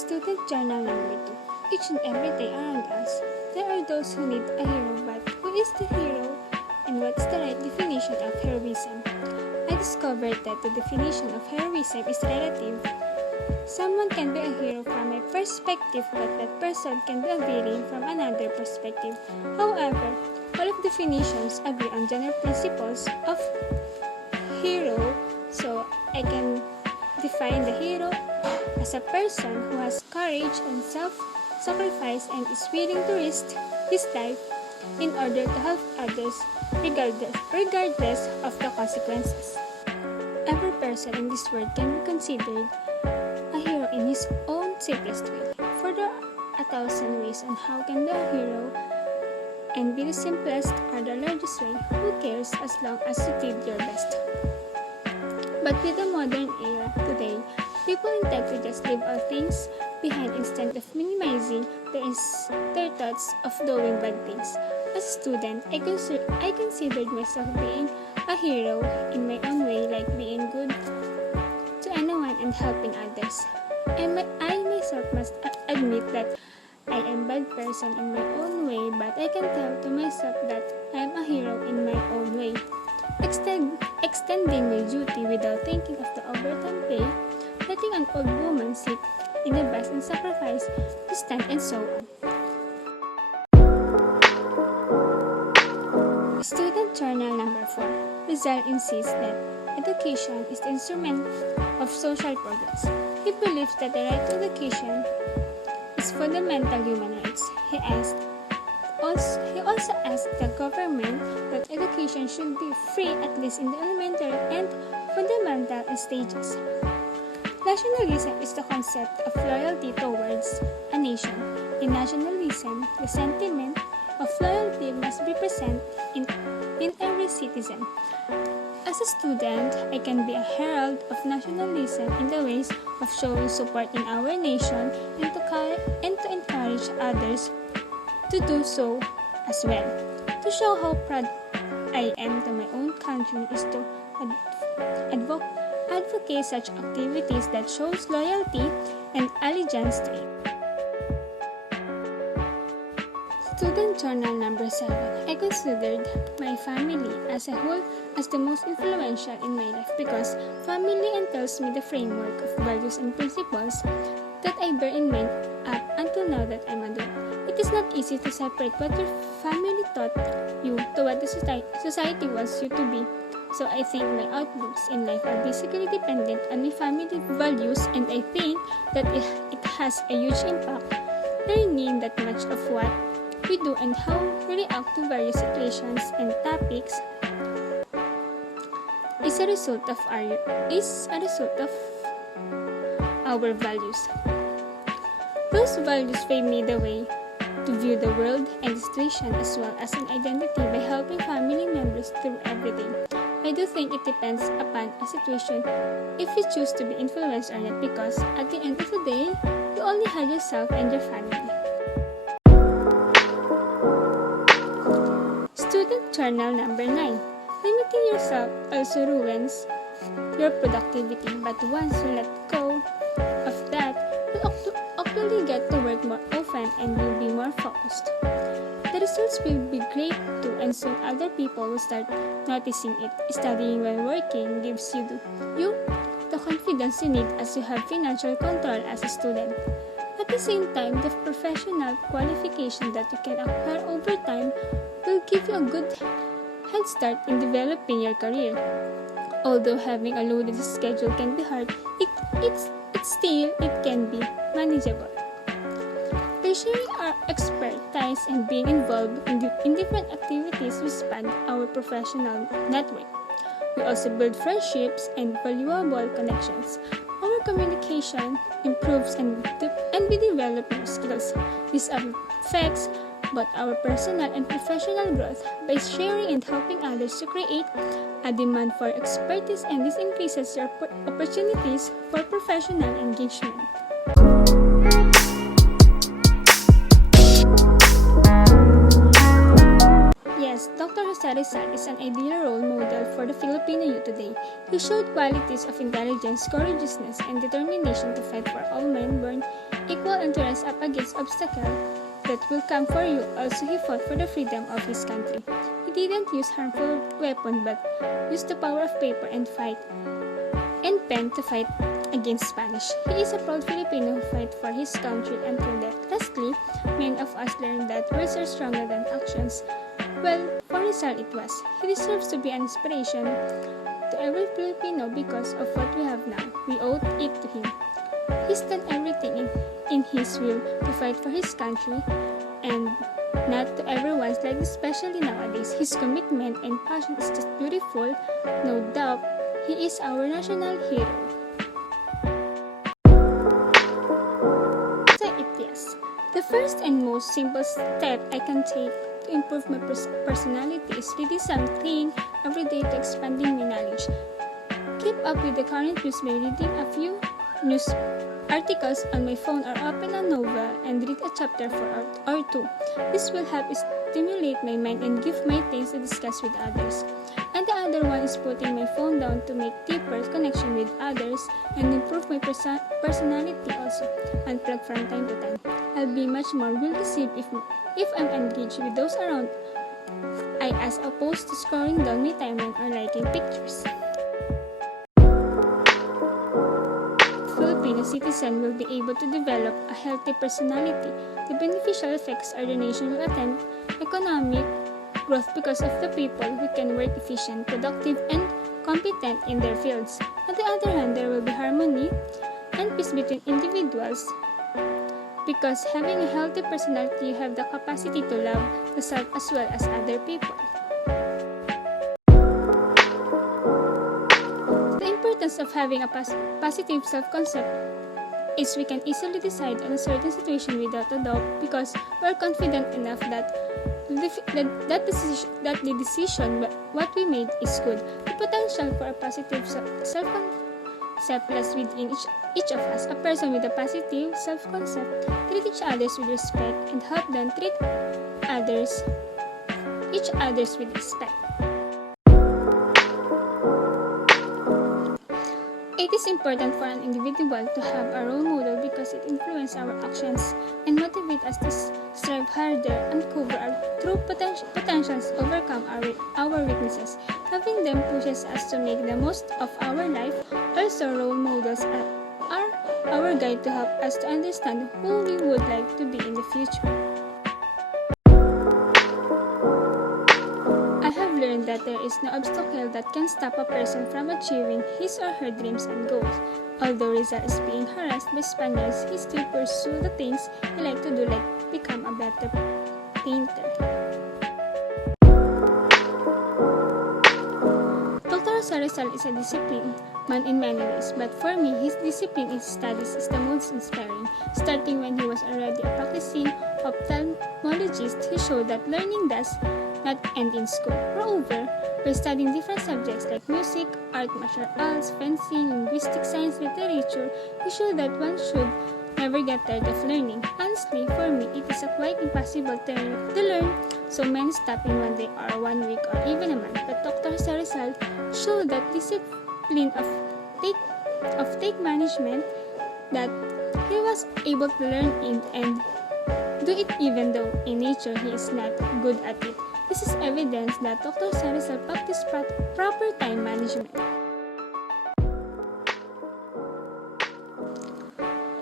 Student Journal number 2. Each and every day around us, there are those who need a hero, but who is the hero and what's the right definition of heroism? I discovered that the definition of heroism is relative. Someone can be a hero from a perspective, but that person can be a villain from another perspective. However, all of definitions agree on general principles of hero, so I can define the hero as a person who has courage and self-sacrifice and is willing to risk his life in order to help others regardless of the consequences. Every person in this world can be considered a hero in his own simplest way. For there are 1,000 ways on how can be a hero, and be the simplest or the largest way. Who cares as long as you did your best? But with the modern era today, people intend to just leave all things behind instead of minimizing their thoughts of doing bad things. As a student, I considered myself being a hero in my own way, like being good to anyone and helping others. I myself must admit that I am a bad person in my own way, but I can tell to myself that I am a hero in my own way. Extending my duty without thinking of the overtime pay, letting an old woman sit in the bus and sacrifice to stand, and so on. Student Journal number 4. Rizal insists that education is the instrument of social progress. He believes that the right to education is fundamental human rights. He also asked the government that education should be free at least in the elementary and fundamental stages. Nationalism is the concept of loyalty towards a nation. In nationalism, the sentiment of loyalty must be present in every citizen. As a student, I can be a herald of nationalism in the ways of showing support in our nation and to encourage others to do so as well. To show how proud I am to my own country is to advocate such activities that shows loyalty and allegiance to it. Student Journal number 7. I considered my family as a whole as the most influential in my life because family entails me the framework of values and principles that I bear in mind up until now that I'm adult. It is not easy to separate what your family taught you to what the society wants you to be. So I think my outlooks in life are basically dependent on my family values, and I think that it has a huge impact. Learning that much of what we do and how we react to various situations and topics is a result of our values. Those values pave me the way to view the world and the situation as well as an identity by helping family members through everything. I do think it depends upon a situation if you choose to be influenced or not, because at the end of the day, you only have yourself and your family. Student Journal number 9. Limiting yourself also ruins your productivity, but once you let go of that, you'll actually get to work more often and will be more focused. The results will be great too, and soon other people will start noticing it. Studying while working gives you the confidence you need as you have financial control as a student. At the same time, the professional qualification that you can acquire over time will give you a good head start in developing your career. Although having a loaded schedule can be hard, it can be manageable. By sharing our expertise and being involved in different activities, we expand our professional network. We also build friendships and valuable connections. Our communication improves and we develop new skills. This affects both our personal and professional growth. By sharing and helping others to create a demand for expertise, and this increases your opportunities for professional engagement. Yes, Dr. Jose Rizal is an ideal role model for the Filipino youth today. He showed qualities of intelligence, courageousness, and determination to fight for all men born equal and to rise up against obstacles that will come for you. Also, he fought for the freedom of his country. He didn't use harmful weapons but used the power of paper and pen to fight against Spanish. He is a proud Filipino who fight for his country until death. Lastly, many of us learned that words are stronger than actions. Well, for Rizal it was. He deserves to be an inspiration to every Filipino because of what we have now. We owe it to him. He's done everything in his will to fight for his country, and not to everyone's like, especially nowadays. His commitment and passion is just beautiful. No doubt, he is our national hero. So it is. The first and most simple step I can take to improve my personality is reading something every day to expanding my knowledge. Keep up with the current news by reading a few news articles on my phone or open a novel and read a chapter or two. This will help stimulate my mind and give me things to discuss with others. And the other one is putting my phone down to make deeper connection with others and improve my personality also. Unplug from time to time. I'll be much more well received if I'm engaged with those around I as opposed to scrolling down my timeline or liking pictures. Filipino citizen will be able to develop a healthy personality. The beneficial effects are the nation will attain economic growth because of the people who can work efficient, productive, and competent in their fields. On the other hand, there will be harmony and peace between individuals because having a healthy personality, you have the capacity to love yourself as well as other people. The importance of having a positive self-concept is we can easily decide on a certain situation without a doubt because we're confident enough that the decision what we made is good. The potential for a positive self-concept lies within each of us. A person with a positive self-concept treat each others with respect and help them treat each others with respect. It is important for an individual to have a role model because it influences our actions and motivates us to strive harder, uncover our true potentials, overcome our weaknesses. Having them pushes us to make the most of our life. Also, role models are our guide to help us to understand who we would like to be in the future. Learned that there is no obstacle that can stop a person from achieving his or her dreams and goals. Although Rizal is being harassed by Spaniards, he still pursues the things he likes to do, like become a better painter. Dr. Rizal is a disciplined man in many ways, but for me, his discipline in studies is the most inspiring. Starting when he was already a practicing ophthalmologist, he showed that learning does not end in school. Moreover, by studying different subjects like music, art, martial arts, fencing, linguistic science, literature, he showed that one should never get tired of learning. Honestly, for me, it is quite impossible to learn so many stuff in one day or 1 week or even a month. But Dr. Rizal showed that discipline of take management that he was able to learn it and do it even though in nature he is not good at it. This is evidence that Dr. Rizal practiced proper time management.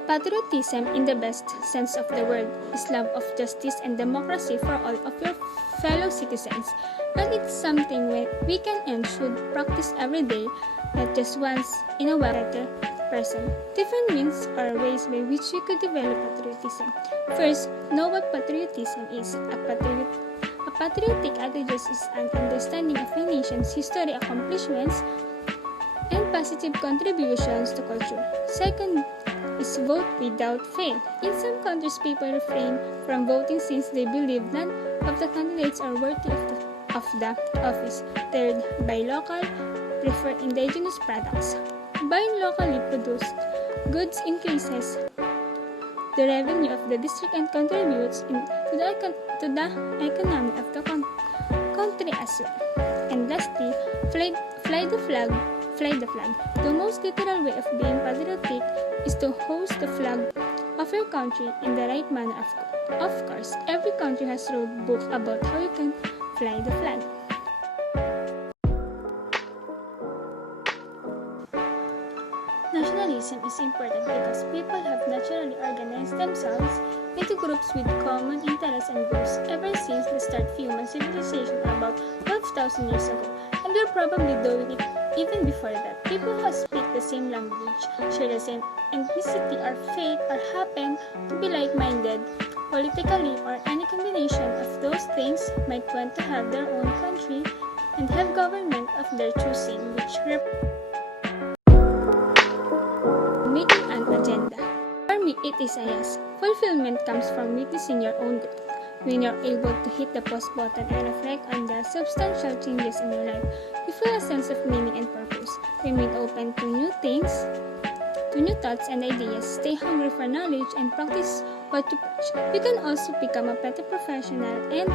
Patriotism, in the best sense of the word, is love of justice and democracy for all of your fellow citizens. And it's something we can and should practice every day, not just once in a while. Better person. Different means or ways by which we could develop patriotism. First, know what patriotism is. A patriotic attitude is an understanding of a nation's history, accomplishments, and positive contributions to culture. Second is vote without fail. In some countries, people refrain from voting since they believe none of the candidates are worthy of the office. Third, buy local, prefer indigenous products. Buying locally produced goods increases the revenue of the district and contributes to the economy of the country as well. And lastly, fly the flag. Fly the flag. The most literal way of being patriotic is to hoist the flag of your country in the right manner. Of course, every country has rule book about how you can fly the flag. Nationalism is important because people have naturally organized themselves into groups with common interests and goals ever since the start of human civilization about 12,000 years ago, and we're probably doing it even before that. People who speak the same language, share the same ethnicity or faith, or happen to be like-minded politically, or any combination of those things might want to have their own country and have government of their choosing, which making an agenda. For me, it is a yes. Fulfillment comes from witnessing your own growth. When you're able to hit the pause button and reflect on the substantial changes in your life, you feel a sense of meaning and purpose. Remain open to new things, to new thoughts and ideas. Stay hungry for knowledge and practice what you preach. You can also become a better professional and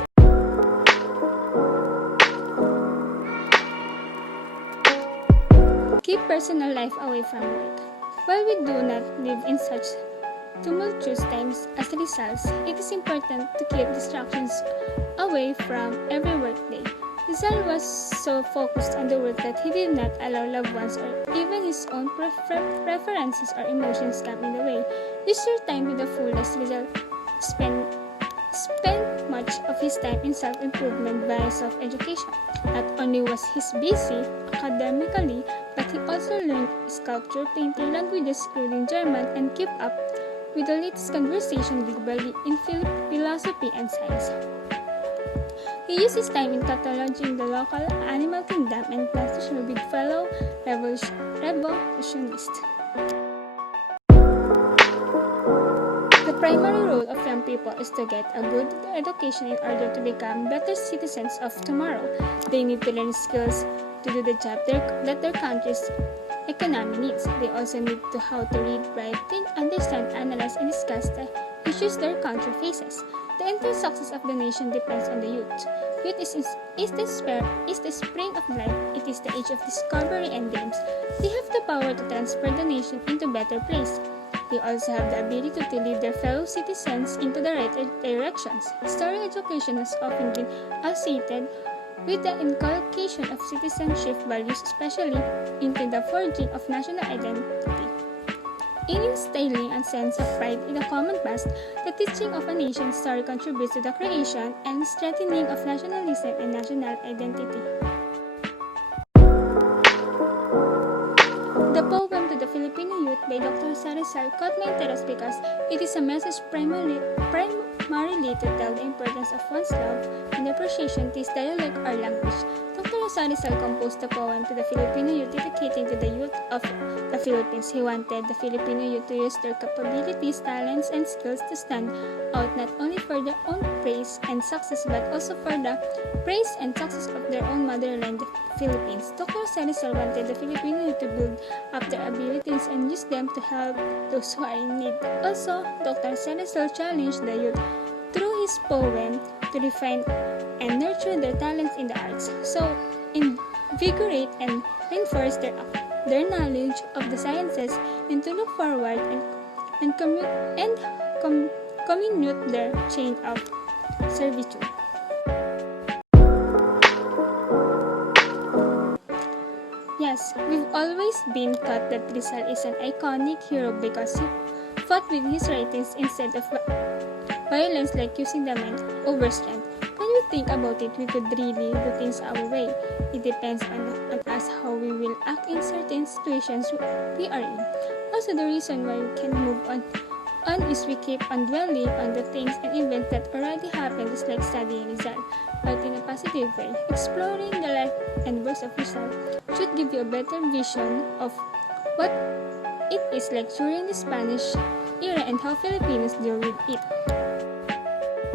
keep personal life away from work. While we do not live in such tumultuous times as Rizal, it is important to keep distractions away from every workday. Rizal was so focused on the work that he did not allow loved ones or even his own preferences or emotions come in the way. Use your time to the fullest. Rizal spent much of his time in self-improvement via self-education. Not only was he busy academically, but he also learned sculpture, painting, languages including German, and kept up with the latest conversation globally in philosophy and science. He used his time in cataloging the local animal kingdom and plans to share with fellow revolutionists. The primary role of young people is to get a good education in order to become better citizens of tomorrow. They need to learn skills to do the job that their country's economy needs. They also need to how to read, write, think, understand, analyze, and discuss the issues their country faces. The entire success of the nation depends on the youth. Youth is the spring of life. It is the age of discovery and dreams. They have the power to transfer the nation into a better place. They also have the ability to lead their fellow citizens into the right directions. History education has often been associated with the inculcation of citizenship values, especially into the forging of national identity. In instilling a sense of pride in the common past, the teaching of a nation's story contributes to the creation and strengthening of nationalism and national identity. The poem to the Filipino youth by Dr. Rizal caught my interest because it is a message primarily to tell the importance of one's love and appreciation to his dialect or language. Dr. Rizal composed the poem to the Filipino youth dedicating to the youth of the Philippines. He wanted the Filipino youth to use their capabilities, talents, and skills to stand out not only for their own praise and success but also for the praise and success of their own motherland, the Philippines. Dr. Rizal wanted the Filipino youth to build up their abilities and use them to help those who are in need. Also, Dr. Rizal challenged the youth through his poem to refine and nurture their talents in the arts, so invigorate and reinforce their knowledge of the sciences, and to look forward and comminute their chain of servitude. Yes, we've always been taught that Rizal is an iconic hero because he fought with his writings instead of violence, like using the mind over strength. When we think about it, we could really do things our way. It depends on us how we will act in certain situations we are in. Also, the reason why we can move on is we keep on dwelling on the things and events that already happened, just like studying Rizal, but in a positive way. Exploring the life and works of Rizal should give you a better vision of what it is like during the Spanish era and how Filipinos deal with it.